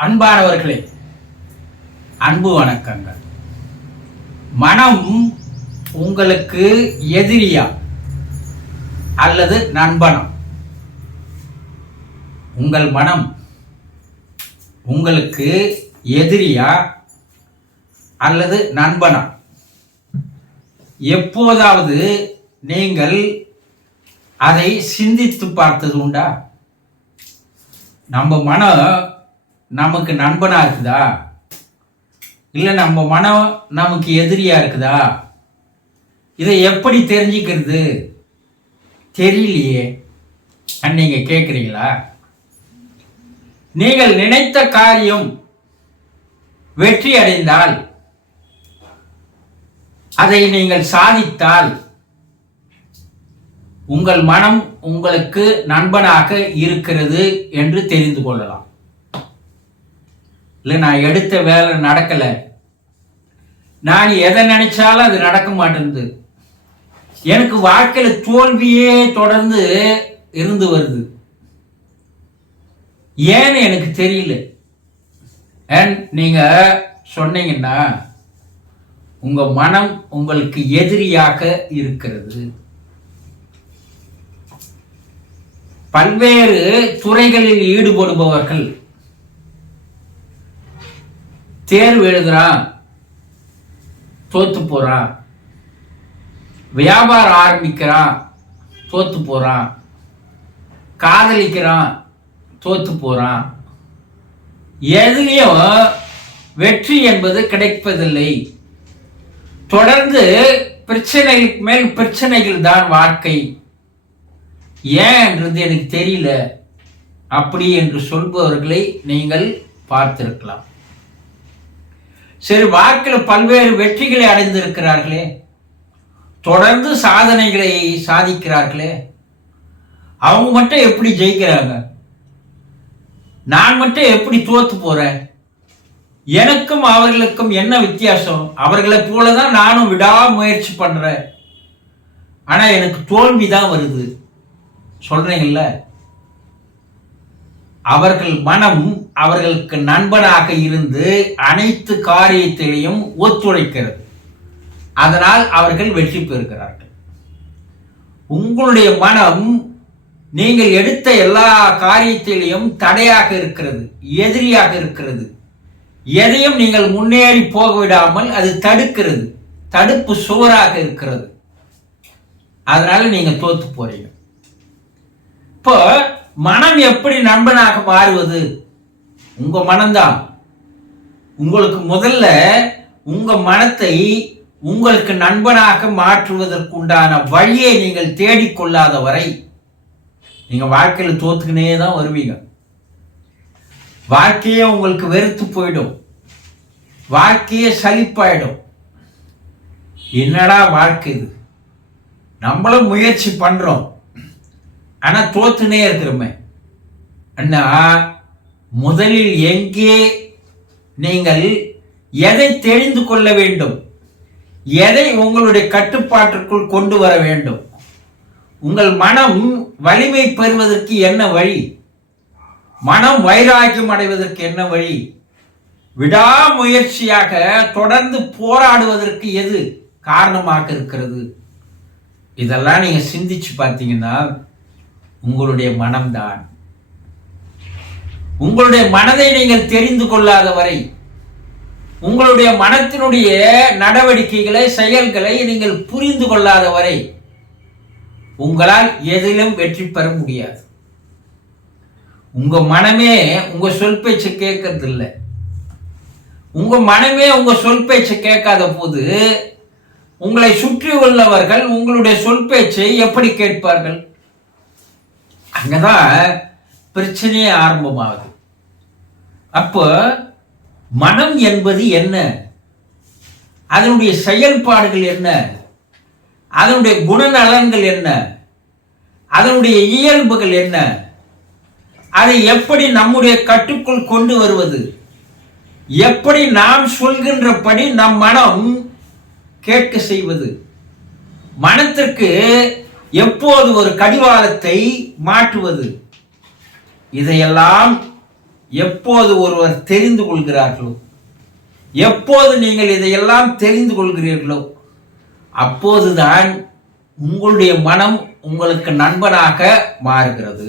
அன்பானவர்களே அன்பு வணக்கங்கள். மனம் உங்களுக்கு எதிரியா அல்லது நண்பனம் உங்கள் மனம் உங்களுக்கு எதிரியா அல்லது நண்பனா? எப்போதாவது நீங்கள் அதை சிந்தித்து பார்த்தது உண்டா? நம்ம மனம் நமக்கு நண்பனா இருக்குதா? இல்லை நம்ம மனம் நமக்கு எதிரியா இருக்குதா? இதை எப்படி தெரிஞ்சுக்கிறது? தெரியலையே. நீங்க கேட்குறீங்களா நீங்கள் நினைத்த காரியம் வெற்றி அடைந்தால் அதை நீங்கள் சாதித்தால் உங்கள் மனம் உங்களுக்கு நண்பனாக இருக்கிறது என்று தெரிந்து கொள்ளலாம். இல்லை நான் எடுத்த வேலை நடக்கலை. நான் எதை நினைச்சாலும் அது நடக்க மாட்டேங்குது எனக்கு வாழ்க்கையில் தோல்வியே தொடர்ந்து இருந்து வருது. ஏன்னு எனக்கு தெரியல. And நீங்க சொன்னீங்கன்னா உங்க மனம் உங்களுக்கு எதிரியாக இருக்கிறது. பல்வேறு துறைகளில் ஈடுபடுபவர்கள் தேர்வு எழுதுறான் தோத்து போறான் வியாபாரம் ஆரம்பிக்கிறான் தோத்து போறான் காதலிக்கிறான் தோத்து போறான் எதுலேயும் வெற்றி என்பது கிடைப்பதில்லை. தொடர்ந்து பிரச்சனைகளுக்கு மேல் பிரச்சனைகள் தான் வாழ்க்கை ஏன்ன்றது எனக்கு தெரியல. அப்படி என்று சொல்பவர்களை நீங்கள் பார்த்திருக்கலாம். சரி வாழ்க்கையில் பல்வேறு வெற்றிகளை அடைந்திருக்கிறார்களே. தொடர்ந்து சாதனைகளை சாதிக்கிறார்களே. அவங்க மட்டும் எப்படி ஜெயிக்கிறாங்க? நான் மட்டும் எப்படி தோத்து போறேன்? எனக்கும் அவர்களுக்கும் என்ன வித்தியாசம்? அவர்களை போல தான் நானும் விடாமுயற்சி பண்ணுறேன் ஆனால் எனக்கு தோல்வி தான் வருது. சொல்கிறீங்கள அவர்கள் மனம் அவர்களுக்கு நண்பனாக இருந்து அனைத்து காரியத்திலையும் ஒத்துழைக்கிறது. அதனால் அவர்கள் வெற்றி பெறுகிறார்கள். உங்களுடைய மனம் நீங்கள் எடுத்த எல்லா காரியத்திலையும் தடையாக இருக்கிறது எதிரியாக இருக்கிறது. எதையும் நீங்கள் முன்னேறி போக விடாமல் அது தடுக்கிறது தடுப்பு சுவராக இருக்கிறது. அதனால நீங்கள் தோத்து போறீங்க. இப்போ மனம் எப்படி நண்பனாக மாறுவது? உங்க மனம்தான். உங்களுக்கு முதல்ல உங்க மனத்தை உங்களுக்கு நண்பனாக மாற்றுவதற்கு உண்டான வழியை நீங்கள் தேடிக்கொள்ளாத வரை நீங்க வாழ்க்கையில் தோத்துக்கினே தான் வருவீங்க. வாழ்க்கையே உங்களுக்கு வெறுத்து போயிடும். வாழ்க்கையே சலிப்பாயிடும். என்னடா வாழ்க்கை இது? நம்மளும் முயற்சி பண்றோம். ஆனா தோத்துனே இருக்கிறோமே. அண்ணா முதலில் எங்கே நீங்கள் எதை தெரிந்து கொள்ள வேண்டும்? எதை உங்களுடைய கட்டுப்பாட்டிற்குள் கொண்டு வர வேண்டும்? உங்கள் மனம் வலிமை பெறுவதற்கு என்ன வழி? மனம் வைராக்கியம் அடைவதற்கு என்ன வழி? விடாமுயற்சியாக தொடர்ந்து போராடுவதற்கு எது காரணமாக இருக்கிறது? இதெல்லாம் நீங்கள் சிந்திச்சு பார்த்தீங்கன்னா உங்களுடைய மனம்தான். உங்களுடைய மனதை நீங்கள் தெரிந்து கொள்ளாத வரை உங்களுடைய மனத்தினுடைய நடவடிக்கைகளை செயல்களை நீங்கள் புரிந்து கொள்ளாத வரை உங்களால் எதிலும் வெற்றி பெற முடியாது. உங்க மனமே உங்க சொல் பேச்சு கேட்கறது இல்லை உங்க மனமே உங்க சொல் பேச்சு கேட்காத போது உங்களை சுற்றி உள்ளவர்கள் உங்களுடைய சொல் பேச்சை எப்படி கேட்பார்கள்? அங்கதான் பிரச்சனையே ஆரம்பமாகுது. அப்போ மனம் என்பது என்ன? அதனுடைய செயல்பாடுகள் என்ன? அதனுடைய குணநலன்கள் என்ன? அதனுடைய இயல்புகள் என்ன? அதை எப்படி நம்முடைய கட்டுக்குள் கொண்டு வருவது? எப்படி நாம் சொல்கின்றபடி நம் மனம் கேட்க செய்வது? மனத்திற்கு எப்போது ஒரு கடிவாளத்தை மாற்றுவது? இதையெல்லாம் எப்போது ஒருவர் தெரிந்து கொள்கிறார்களோ எப்போது நீங்கள் இதையெல்லாம் தெரிந்து கொள்கிறீர்களோ அப்போதுதான் உங்களுடைய மனம் உங்களுக்கு நண்பனாக மாறுகிறது.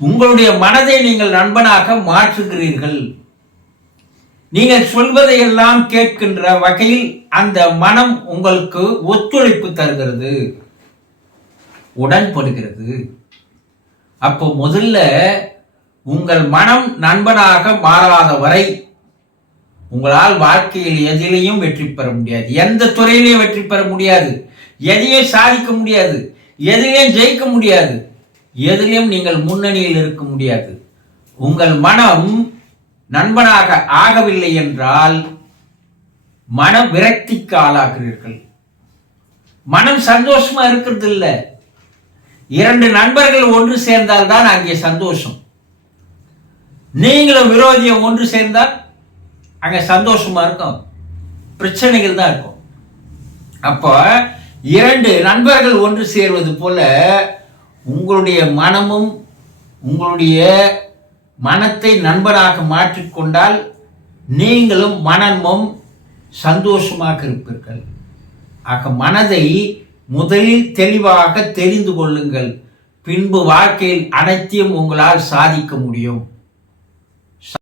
உங்களுடைய மனதை நீங்கள் நண்பனாக மாற்றுகிறீர்கள். நீங்கள் சொல்வதையெல்லாம் கேட்கின்ற வகையில் அந்த மனம் உங்களுக்கு ஒத்துழைப்பு தருகிறது. உடன்படுகிறது. அப்போ முதல்ல உங்கள் மனம் நண்பனாக மாறாத வரை உங்களால் வாழ்க்கையில் எதிலையும் வெற்றி பெற முடியாது. எந்த துறையிலையும் வெற்றி பெற முடியாது. எதையும் சாதிக்க முடியாது. எதிலையும் ஜெயிக்க முடியாது. எதிலையும் நீங்கள் முன்னணியில் இருக்க முடியாது. உங்கள் மனம் நண்பனாக ஆகவில்லை என்றால் மன விரக்திக்கு ஆளாகிறீர்கள். மனம் சந்தோஷமா இருக்கிறது இல்லை இரண்டு நண்பர்கள் ஒன்று சேர்ந்தால் தான் அங்கே சந்தோஷம். நீங்களும் விரோதியும் ஒன்று சேர்ந்தால் அங்க சந்தோஷமா இருக்கும். பிரச்சனைகள் தான் இருக்கும். அப்போ இரண்டு நண்பர்கள் ஒன்று சேர்வது போல உங்களுடைய மனமும் உங்களுடைய மனத்தை நண்பனாக மாற்றிக்கொண்டால் நீங்களும் மனமும் சந்தோஷமாக இருப்பீர்கள். ஆக மனதை முதலில் தெளிவாக தெரிந்து கொள்ளுங்கள். பின்பு வாழ்க்கையில் அனைத்தையும் உங்களால் சாதிக்க முடியும்.